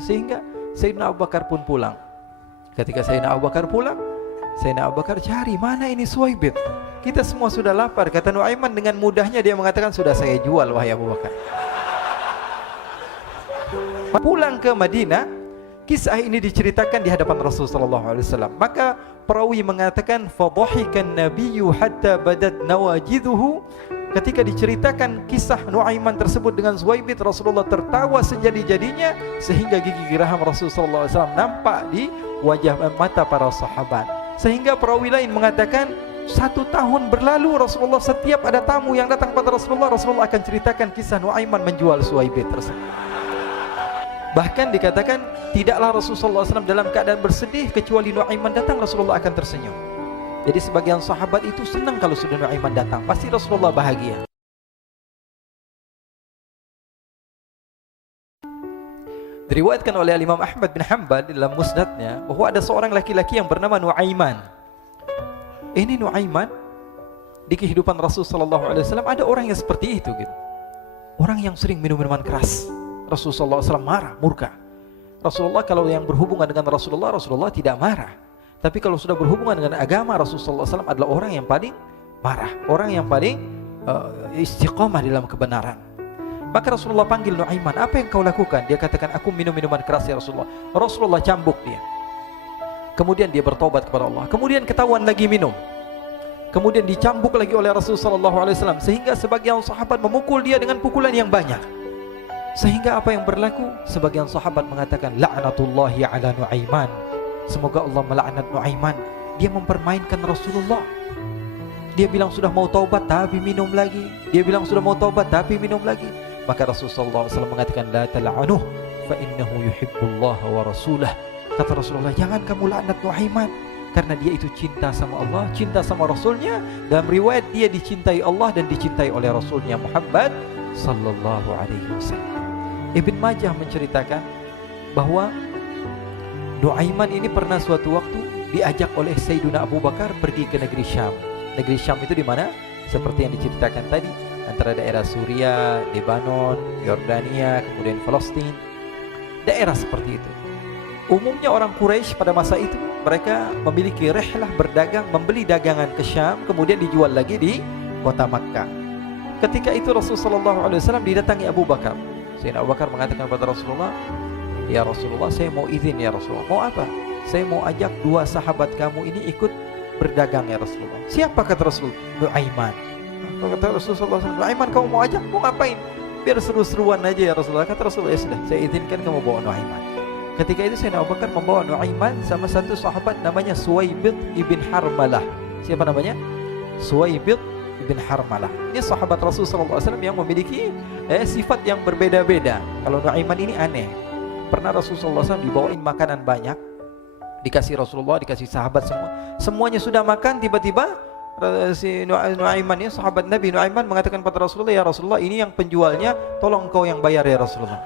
Sehingga Sayyidina Abu Bakar pun pulang. Ketika Sayyidina Abu Bakar pulang, Sayyidina Abu Bakar cari, mana ini Suwaibit? Kita semua sudah lapar. Kata Nuaiman dengan mudahnya dia mengatakan, sudah saya jual wahai Abu Bakar. Pulang ke Madinah, kisah ini diceritakan di hadapan Rasulullah SAW. Maka perawi mengatakan, fadhahikan nabiyyu hatta badat nawajiduhu. Ketika diceritakan kisah Nuaiman tersebut dengan Suwaibit, Rasulullah tertawa sejadi-jadinya sehingga gigi geraham Rasulullah SAW nampak di wajah mata para sahabat. Sehingga perawi lain mengatakan, 1 tahun berlalu Rasulullah setiap ada tamu yang datang pada Rasulullah, Rasulullah akan ceritakan kisah Nuaiman menjual Suwaibit tersebut. Bahkan dikatakan tidaklah Rasulullah SAW dalam keadaan bersedih kecuali Nuaiman datang, Rasulullah akan tersenyum. Jadi sebagian sahabat itu senang kalau sudah Nuaiman datang, pasti Rasulullah bahagia. Diriwayatkan oleh Imam Ahmad bin Hanbal dalam musnadnya bahwa ada seorang laki-laki yang bernama Nuaiman. Ini Nuaiman di kehidupan Rasulullah SAW ada orang yang seperti itu gitu. Orang yang sering minum minuman keras. Rasulullah SAW marah, murka. Rasulullah kalau yang berhubungan dengan Rasulullah tidak marah. Tapi kalau sudah berhubungan dengan agama, Rasulullah SAW adalah orang yang paling marah, orang yang paling istiqamah dalam kebenaran. Maka Rasulullah panggil Nuaiman, apa yang kau lakukan? Dia katakan, aku minum minuman keras ya Rasulullah. Rasulullah cambuk dia. Kemudian dia bertobat kepada Allah. Kemudian ketahuan lagi minum. Kemudian dicambuk lagi oleh Rasulullah SAW. Sehingga sebagian sahabat memukul dia dengan pukulan yang banyak. Sehingga apa yang berlaku? Sebagian sahabat mengatakan, la'natullahi ala Nuaiman. Semoga Allah melaknat Nuaiman. Dia mempermainkan Rasulullah. Dia bilang sudah mau taubat tapi minum lagi. Dia bilang sudah mau taubat tapi minum lagi. Maka Rasulullah SAW mengatakan, la tal'anuh fa innahu yuhibbullah wa rasulah. Kata Rasulullah, jangan kamu laknat Nuaiman, karena dia itu cinta sama Allah, cinta sama Rasulnya. Dalam riwayat dia dicintai Allah dan dicintai oleh Rasulnya Muhammad sallallahu alaihi wasallam. Ibn Majah menceritakan bahwa Nuaiman ini pernah suatu waktu diajak oleh Sayyidina Abu Bakar pergi ke negeri Syam. Negeri Syam itu di mana? Seperti yang diceritakan tadi, antara daerah Suriah, Lebanon, Yordania, kemudian Palestina. Daerah seperti itu. Umumnya orang Quraisy pada masa itu mereka memiliki rihlah berdagang, membeli dagangan ke Syam, kemudian dijual lagi di kota Makkah. Ketika itu Rasulullah SAW didatangi Abu Bakar. Sayyidina Abu Bakar mengatakan kepada Rasulullah, ya Rasulullah, saya mau izin ya Rasulullah. Mau apa? Saya mau ajak 2 sahabat kamu ini ikut berdagang ya Rasulullah. Siapa kata Rasul? Nuaiman. Kata Rasulullah SAW, Nuaiman kamu mau ajak? Mau ngapain? Biar seru-seruan aja ya Rasulullah. Kata Rasulullah, ya sudah, saya izinkan kamu bawa Nuaiman. Ketika itu Sayyidina Abu Bakar membawa Nuaiman sama satu sahabat namanya Suwaibit ibn Harmalah. Siapa namanya? Suwaibit ibn Harmalah. Ini sahabat Rasulullah SAW yang memiliki sifat yang berbeda-beda. Kalau Nuaiman ini aneh. Pernah Rasulullah SAW dibawain makanan banyak, dikasih Rasulullah, dikasih sahabat semua. Semuanya sudah makan, tiba-tiba si Nuaiman ini, sahabat Nabi Nuaiman mengatakan kepada Rasulullah, ya Rasulullah, ini yang penjualnya, tolong kau yang bayar ya Rasulullah.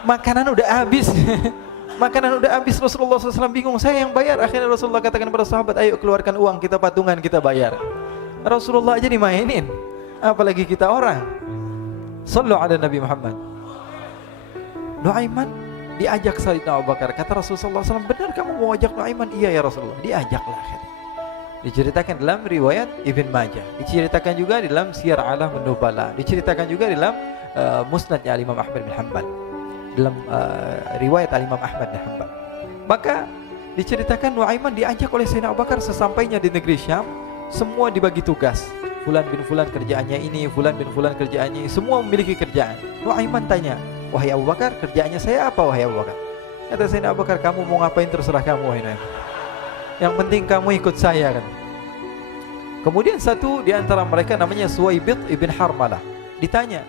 Makanan udah habis. Makanan udah habis, Rasulullah SAW bingung, saya yang bayar. Akhirnya Rasulullah katakan kepada sahabat, ayo keluarkan uang, kita patungan, kita bayar. Rasulullah aja dimainin, apalagi kita orang. Sallu ala Nabi Muhammad. Nuaiman diajak Sayyidina Abu Bakar. Kata Rasulullah SAW, benar kamu mau ajak Nuaiman? Iya ya Rasulullah. Diajaklah akhirnya. Diceritakan dalam riwayat Ibn Majah, diceritakan juga dalam Siyar A'lam An-Nubala, diceritakan juga dalam musnadnya Imam Ahmad bin Hanbal, dalam riwayat Imam Ahmad bin Hanbal. Maka diceritakan Nuaiman diajak oleh Sayyidina Abu Bakar. Sesampainya di negeri Syam, semua dibagi tugas. Fulan bin Fulan kerjaannya ini, Fulan bin Fulan kerjaannya ini, semua memiliki kerjaan. Nuaiman tanya, wahai Abu Bakar, kerjaannya saya apa wahai Abu Bakar? Kata Sayyidina Abu Bakar, kamu mau ngapain terserah kamu wahai Nuaiman. Yang penting kamu ikut saya kan. Kemudian satu di antara mereka namanya Suwaibit ibn Harmalah. Ditanya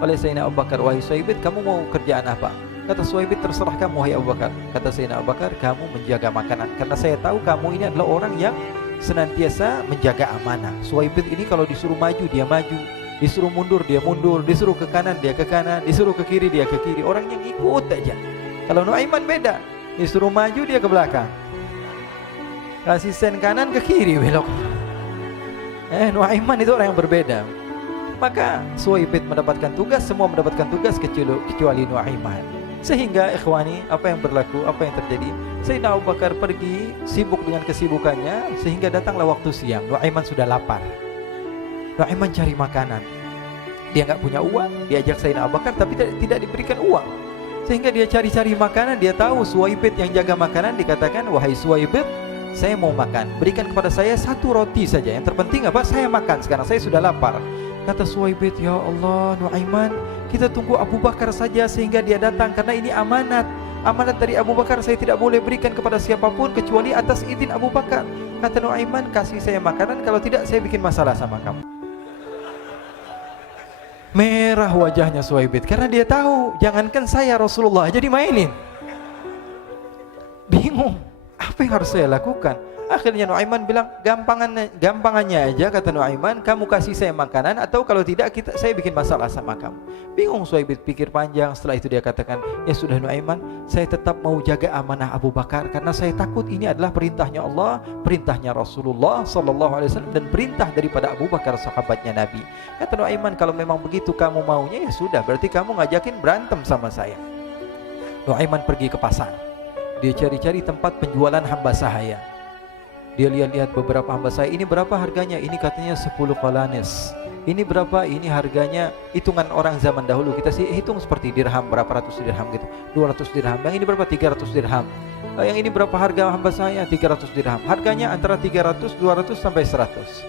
oleh Sayyidina Abu Bakar, wahai Suwaibit, kamu mau kerjaan apa? Kata Suwaibit, terserah kamu wahai Abu Bakar. Kata Sayyidina Abu Bakar, kamu menjaga makanan, karena saya tahu kamu ini adalah orang yang senantiasa menjaga amanah. Suwaibit ini kalau disuruh maju dia maju, disuruh mundur dia mundur, disuruh ke kanan dia ke kanan, disuruh ke kiri dia ke kiri. Orang yang ikut aja. Kalau Nuaiman beda, disuruh maju dia ke belakang, kasih sen kanan ke kiri belok. Nuaiman itu orang yang berbeda. Maka Suwaibit mendapatkan tugas, semua mendapatkan tugas kecuali Nuaiman. Sehingga ikhwani, apa yang berlaku, apa yang terjadi? Sayyidina Abu Bakar pergi sibuk dengan kesibukannya, sehingga datanglah waktu siang. Nuaiman sudah lapar. Nuaiman cari makanan. Dia nggak punya uang, diajak Sayyidina Abu Bakar tapi tidak diberikan uang. Sehingga dia cari-cari makanan, dia tahu Suwaibid yang jaga makanan, dikatakan, "Wahai Suwaibid, saya mau makan, berikan kepada saya 1 roti saja. Yang terpenting apa? Saya makan sekarang, saya sudah lapar." Kata Suwaibid, "Ya Allah, Nuaiman, kita tunggu Abu Bakar saja sehingga dia datang, karena ini amanat. Amanat dari Abu Bakar, saya tidak boleh berikan kepada siapapun kecuali atas izin Abu Bakar." Kata Nuaiman, "Kasih saya makanan, kalau tidak saya bikin masalah sama kamu." Merah wajahnya Suwaibid karena dia tahu, jangankan saya, Rasulullah aja dimainin. Bingung, apa yang harus saya lakukan? Akhirnya Nuaiman bilang, gampangannya aja, kata Nuaiman, kamu kasih saya makanan, atau kalau tidak saya bikin masalah sama kamu. Bingung Suwaibid, pikir panjang. Setelah itu dia katakan, ya sudah Nuaiman, saya tetap mau jaga amanah Abu Bakar, karena saya takut ini adalah perintahnya Allah, perintahnya Rasulullah SAW, dan perintah daripada Abu Bakar, sahabatnya Nabi. Kata Nuaiman, kalau memang begitu kamu maunya, ya sudah, berarti kamu ngajakin berantem sama saya. Nuaiman pergi ke pasar. Dia cari-cari tempat penjualan hamba sahaya. Dia lihat-lihat beberapa hamba sahaya. Ini berapa harganya? Ini katanya 10 qalanis. Ini berapa? Ini harganya, hitungan orang zaman dahulu, kita sih hitung seperti dirham, berapa ratus dirham gitu, 200 dirham. Yang ini berapa? 300 dirham. Yang ini berapa harga hamba sahaya? 300 dirham. Harganya antara 300, 200 sampai 100.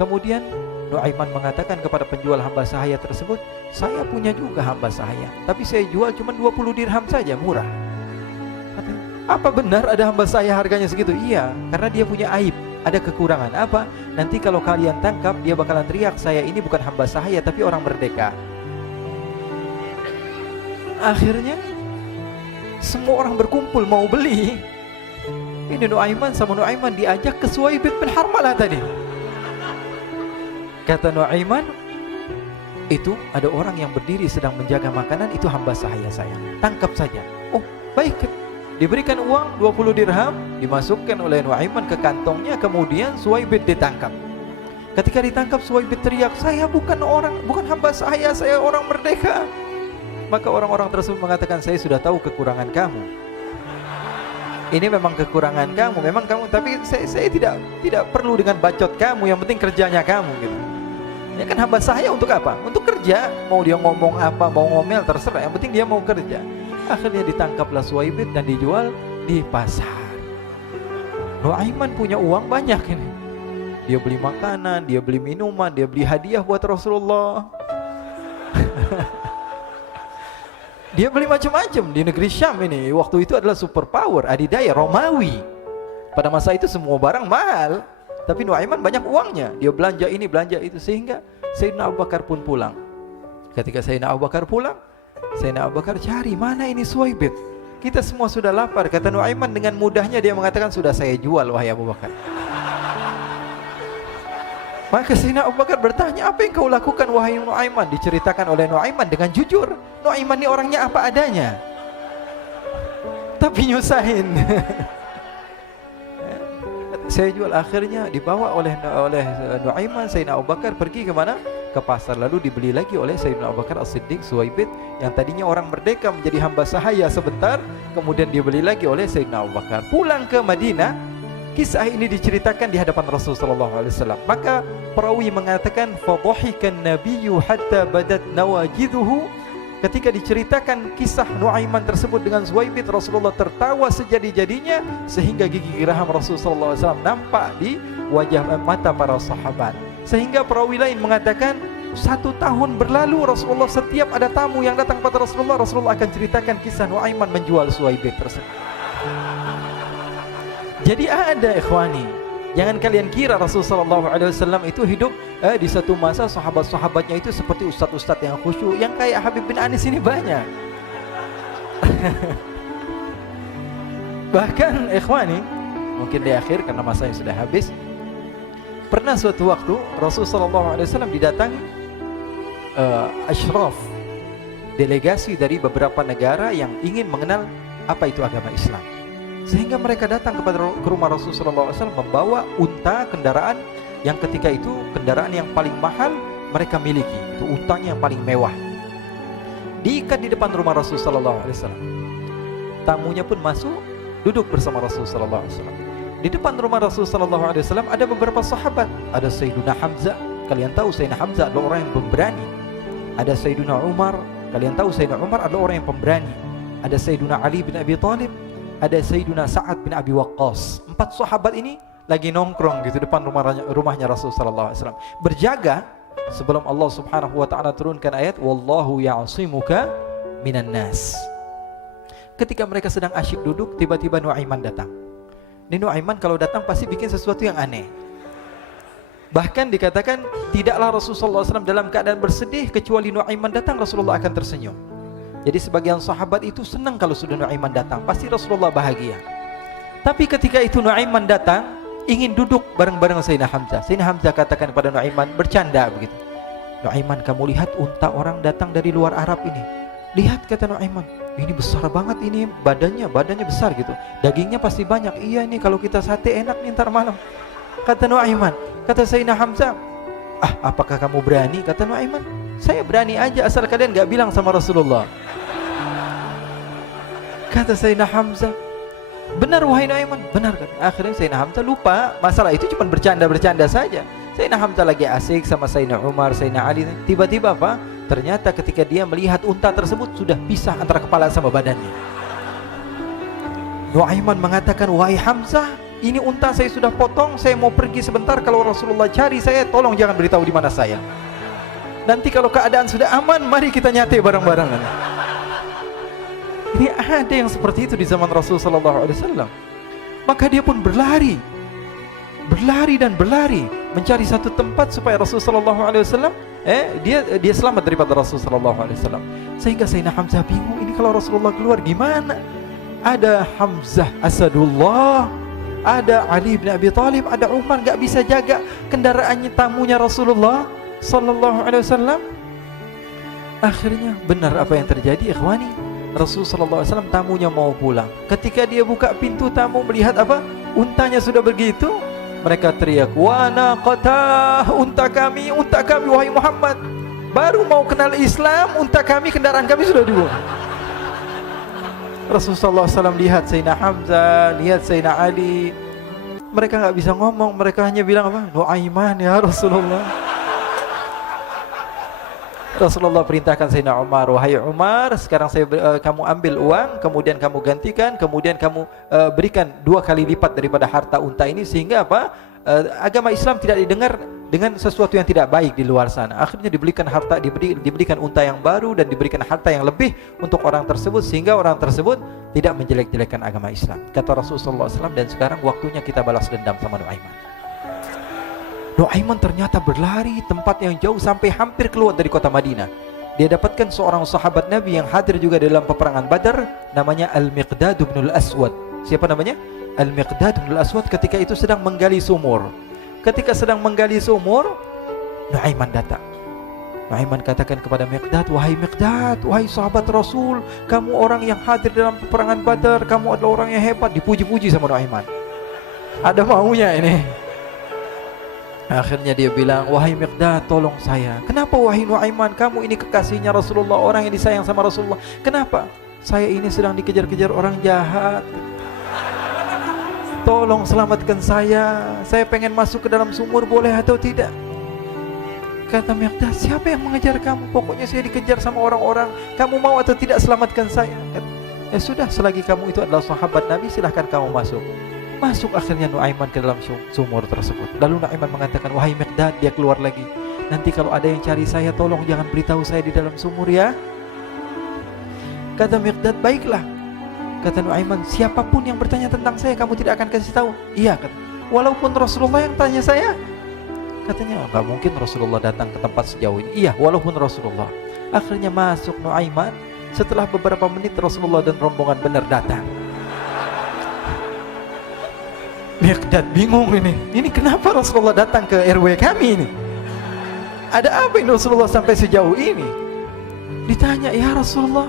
Kemudian Nuaiman mengatakan kepada penjual hamba sahaya tersebut, saya punya juga hamba sahaya, tapi saya jual cuma 20 dirham saja, murah. Katanya, apa benar ada hamba saya harganya segitu? Iya, karena dia punya aib, ada kekurangan. Apa? Nanti kalau kalian tangkap, dia bakalan teriak, saya ini bukan hamba sahaya tapi orang merdeka. Akhirnya semua orang berkumpul mau beli. Ini Nuaiman sama Nuaiman diajak ke Suwaibid bin Harmalah tadi. Kata Nuaiman, itu ada orang yang berdiri sedang menjaga makanan, itu hamba sahaya saya, tangkap saja. Oh baik. Diberikan uang 20 dirham, dimasukkan oleh Nuaiman ke kantongnya, kemudian Suwaibid ditangkap. Ketika ditangkap, Suwaibid teriak, saya bukan hamba saya orang merdeka. Maka orang-orang tersebut mengatakan, saya sudah tahu kekurangan kamu. Ini memang kekurangan kamu, memang kamu, tapi saya tidak perlu dengan bacot kamu, yang penting kerjanya kamu gitu. Ya kan hamba saya untuk apa? Untuk kerja. Mau dia ngomong apa, mau ngomel terserah, yang penting dia mau kerja. Akhirnya ditangkaplah Suwaibid dan dijual di pasar. Nuaiman punya uang banyak ini. Dia beli makanan, dia beli minuman, dia beli hadiah buat Rasulullah. Dia beli macam-macam di negeri Syam ini. Waktu itu adalah superpower, adidaya, Romawi. Pada masa itu semua barang mahal, tapi Nuaiman banyak uangnya. Dia belanja ini, belanja itu, sehingga Sayyidina Abu Bakar pun pulang. Ketika Sayyidina Abu Bakar pulang, Sayyidina Abu Bakar cari, mana ini Suwaibid? Kita semua sudah lapar. Kata Nuaiman dengan mudahnya dia mengatakan, sudah saya jual wahai Abu Bakar. Maka Sayyidina Abu Bakar bertanya, apa yang kau lakukan wahai Nuaiman? Diceritakan oleh Nuaiman dengan jujur. Nuaiman ini orangnya apa adanya, tapi nyusahin. Saya jual. Akhirnya dibawa oleh Nuaiman, Sayyidina Abu Bakar pergi ke mana? Ke pasar, lalu dibeli lagi oleh Sayyidina Abu Bakar As-Siddiq. Suwaibid yang tadinya orang merdeka menjadi hamba sahaya sebentar, kemudian dibeli lagi oleh Sayyidina Abu Bakar. Pulang ke Madinah, kisah ini diceritakan di hadapan Rasulullah SAW. Maka perawi mengatakan, fadhahikan nabiyyu hatta badat nawajiduhu. Ketika diceritakan kisah Nuaiman tersebut dengan Suwaibid, Rasulullah tertawa sejadi-jadinya sehingga gigi geraham Rasulullah SAW nampak di wajah mata para sahabat. Sehingga perawi lain mengatakan, 1 tahun berlalu Rasulullah, setiap ada tamu yang datang pada Rasulullah, Rasulullah akan ceritakan kisah Nuaiman menjual Suwaibid tersebut. Jadi ada ikhwani, jangan kalian kira Rasulullah SAW itu hidup di satu masa sahabat-sahabatnya itu seperti ustadz-ustadz yang khusyuk, yang kayak Habib bin Anis ini banyak. Bahkan ikhwani, mungkin di akhir karena masanya sudah habis, pernah suatu waktu Rasulullah SAW didatangi asyraf, delegasi dari beberapa negara yang ingin mengenal apa itu agama Islam. Sehingga mereka datang ke rumah Rasulullah SAW membawa unta, kendaraan yang ketika itu kendaraan yang paling mahal mereka miliki, itu untanya yang paling mewah. diikat di depan rumah Rasul sallallahu alaihi wasallam. Tamunya pun masuk, duduk bersama Rasul sallallahu alaihi wasallam. Di depan rumah Rasul sallallahu alaihi wasallam ada beberapa sahabat. Ada Sayyiduna Hamzah. Kalian tahu Sayyidina Hamzah adalah orang yang pemberani. Ada Sayyiduna Umar. Kalian tahu Sayyidina Umar adalah orang yang pemberani. Ada Sayyiduna Ali bin Abi Thalib. Ada Sayyiduna Sa'ad bin Abi Waqqas. 4 sahabat ini lagi nongkrong gitu depan rumahnya Rasul sallallahu alaihi wasallam, berjaga sebelum Allah Subhanahu wa taala turunkan ayat wallahu ya'simuka minan nas. Ketika mereka sedang asyik duduk, tiba-tiba Nuaiman datang. Ini Nuaiman kalau datang pasti bikin sesuatu yang aneh. Bahkan dikatakan tidaklah Rasulullah SAW dalam keadaan bersedih, kecuali Nuaiman datang Rasulullah akan tersenyum. Jadi sebagian sahabat itu senang kalau sudah Nuaiman datang, pasti Rasulullah bahagia. Tapi ketika itu Nuaiman datang, ingin duduk bareng-bareng Sayyidina Hamzah. Sayyidina Hamzah katakan kepada Nuaiman, bercanda begitu. Nuaiman, kamu lihat unta orang datang dari luar Arab ini. Lihat, kata Nuaiman, ini besar banget ini, badannya besar gitu. Dagingnya pasti banyak. Iya nih kalau kita sate enak nih ntar malam. Kata Nuaiman. Kata Sayyidina Hamzah, apakah kamu berani? Kata Nuaiman, saya berani aja asal kalian gak bilang sama Rasulullah. Kata Sayyidina Hamzah, benar wahai Nuaiman, benar kan? Akhirnya Sayyidina Hamzah lupa masalah itu, cuma bercanda-bercanda saja. Sayyidina Hamzah lagi asik sama Sayyidina Umar, Sayyidina Ali. Tiba-tiba apa? Ternyata ketika dia melihat unta tersebut sudah pisah antara kepala sama badannya. Nuaiman mengatakan, wahai Hamzah, ini unta saya sudah potong, saya mau pergi sebentar. Kalau Rasulullah cari saya, tolong jangan beritahu di mana saya. Nanti kalau keadaan sudah aman, mari kita nyate bareng-bareng. Ini ada yang seperti itu di zaman Rasul sallallahu alaihi wasallam. Maka dia pun berlari dan berlari mencari satu tempat supaya Rasul sallallahu alaihi wasallam dia selamat daripada Rasul sallallahu alaihi wasallam. Sehingga Sayyidina Hamzah bingung, ini kalau Rasulullah keluar gimana? Ada Hamzah Asadullah, ada Ali bin Abi Thalib, ada Umar, enggak bisa jaga kendaraannya tamunya Rasulullah sallallahu alaihi wasallam. Akhirnya benar apa yang terjadi, ikhwani. Rasul sallallahu alaihi wasallam tamunya mau pulang. Ketika dia buka pintu tamu melihat apa? Untanya sudah begitu. Mereka teriak, "Wa naqatah, unta kami wahai Muhammad. Baru mau kenal Islam, unta kami, kendaraan kami sudah dibuang." Rasul sallallahu alaihi wasallam lihat Sayyidina Hamzah, lihat Sayyidina Ali. Mereka enggak bisa ngomong, mereka hanya bilang apa? Nuaiman ya Rasulullah. Rasulullah perintahkan Sayyidina Umar, wahai Umar, sekarang kamu ambil uang, kemudian kamu gantikan, kemudian kamu berikan 2 kali lipat daripada harta unta ini, sehingga apa? Agama Islam tidak didengar dengan sesuatu yang tidak baik di luar sana. Akhirnya diberikan harta, diberikan unta yang baru dan diberikan harta yang lebih untuk orang tersebut, sehingga orang tersebut tidak menjelek-jelekan agama Islam. Kata Rasulullah SAW, dan sekarang waktunya kita balas dendam sama Nuaiman. Nuaiman ternyata berlari tempat yang jauh sampai hampir keluar dari kota Madinah. Dia dapatkan seorang sahabat Nabi yang hadir juga dalam peperangan Badar, namanya Al-Miqdad bin Al-Aswad. Siapa namanya? Al-Miqdad bin Al-Aswad ketika itu sedang menggali sumur. Ketika sedang menggali sumur, Nuaiman datang. Nuaiman katakan kepada Miqdad, wahai Miqdad, wahai sahabat Rasul, kamu orang yang hadir dalam peperangan Badar, kamu adalah orang yang hebat. Dipuji-puji sama Nuaiman. Ada maunya ini. Akhirnya dia bilang, wahai Miqdad, tolong saya. Kenapa wahai Nuaiman, kamu ini kekasihnya Rasulullah, orang yang disayang sama Rasulullah. Kenapa? Saya ini sedang dikejar-kejar orang jahat. Tolong selamatkan saya. Saya pengen masuk ke dalam sumur, boleh atau tidak? Kata Miqdad, siapa yang mengejar kamu? Pokoknya saya dikejar sama orang-orang. Kamu mau atau tidak selamatkan saya? Ya sudah, selagi kamu itu adalah sahabat Nabi, silahkan kamu masuk. Masuk akhirnya Nuaiman ke dalam sumur tersebut. Lalu Nuaiman mengatakan, wahai Miqdad, dia keluar lagi. Nanti kalau ada yang cari saya, tolong jangan beritahu saya di dalam sumur ya. Kata Miqdad, baiklah. Kata Nuaiman, siapapun yang bertanya tentang saya, kamu tidak akan kasih tahu? Iya, kata. Walaupun Rasulullah yang tanya saya? Katanya, enggak mungkin Rasulullah datang ke tempat sejauh ini. Iya, walaupun Rasulullah. Akhirnya masuk Nuaiman. Setelah beberapa menit Rasulullah dan rombongan benar datang. Miqdad bingung ini. Ini kenapa Rasulullah datang ke RW kami ini? Ada apa ini Rasulullah sampai sejauh ini? Ditanya, ya Rasulullah,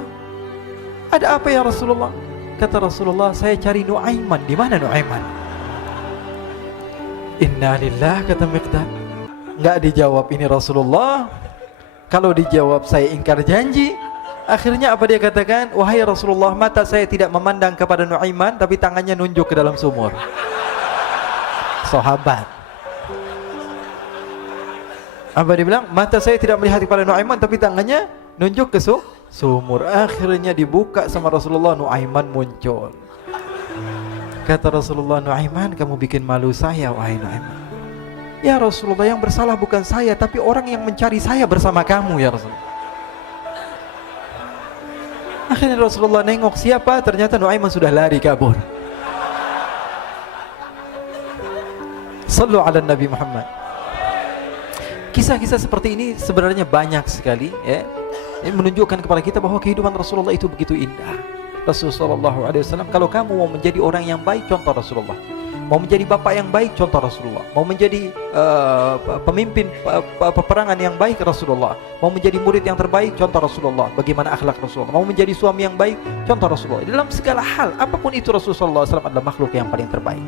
ada apa ya Rasulullah? Kata Rasulullah, saya cari Nuaiman. Di mana Nuaiman? Inna lillah, kata Miqdad. Enggak dijawab ini Rasulullah. Kalau dijawab saya ingkar janji. Akhirnya apa dia katakan? Wahai Rasulullah, mata saya tidak memandang kepada Nuaiman, tapi tangannya nunjuk ke dalam sumur. Sahabat. Apa dia bilang? Mata saya tidak melihat kepada Nuaiman, tapi tangannya nunjuk ke sumur. Akhirnya dibuka sama Rasulullah, Nuaiman muncul. Kata Rasulullah, Nuaiman, kamu bikin malu saya, wahai Nuaiman. Ya Rasulullah, yang bersalah bukan saya, tapi orang yang mencari saya bersama kamu, ya Rasulullah. Akhirnya Rasulullah nengok, siapa? Ternyata Nuaiman sudah lari kabur. Sallu ala Nabi Muhammad. Kisah-kisah seperti ini sebenarnya banyak sekali, ya. Ini menunjukkan kepada kita bahwa kehidupan Rasulullah itu begitu indah. Rasulullah SAW, kalau kamu mau menjadi orang yang baik, contoh Rasulullah. Mau menjadi bapak yang baik, contoh Rasulullah. Mau menjadi pemimpin peperangan yang baik, Rasulullah. Mau menjadi murid yang terbaik, contoh Rasulullah. Bagaimana akhlak Rasulullah. Mau menjadi suami yang baik, contoh Rasulullah. Dalam segala hal, apapun itu, Rasulullah SAW adalah makhluk yang paling terbaik.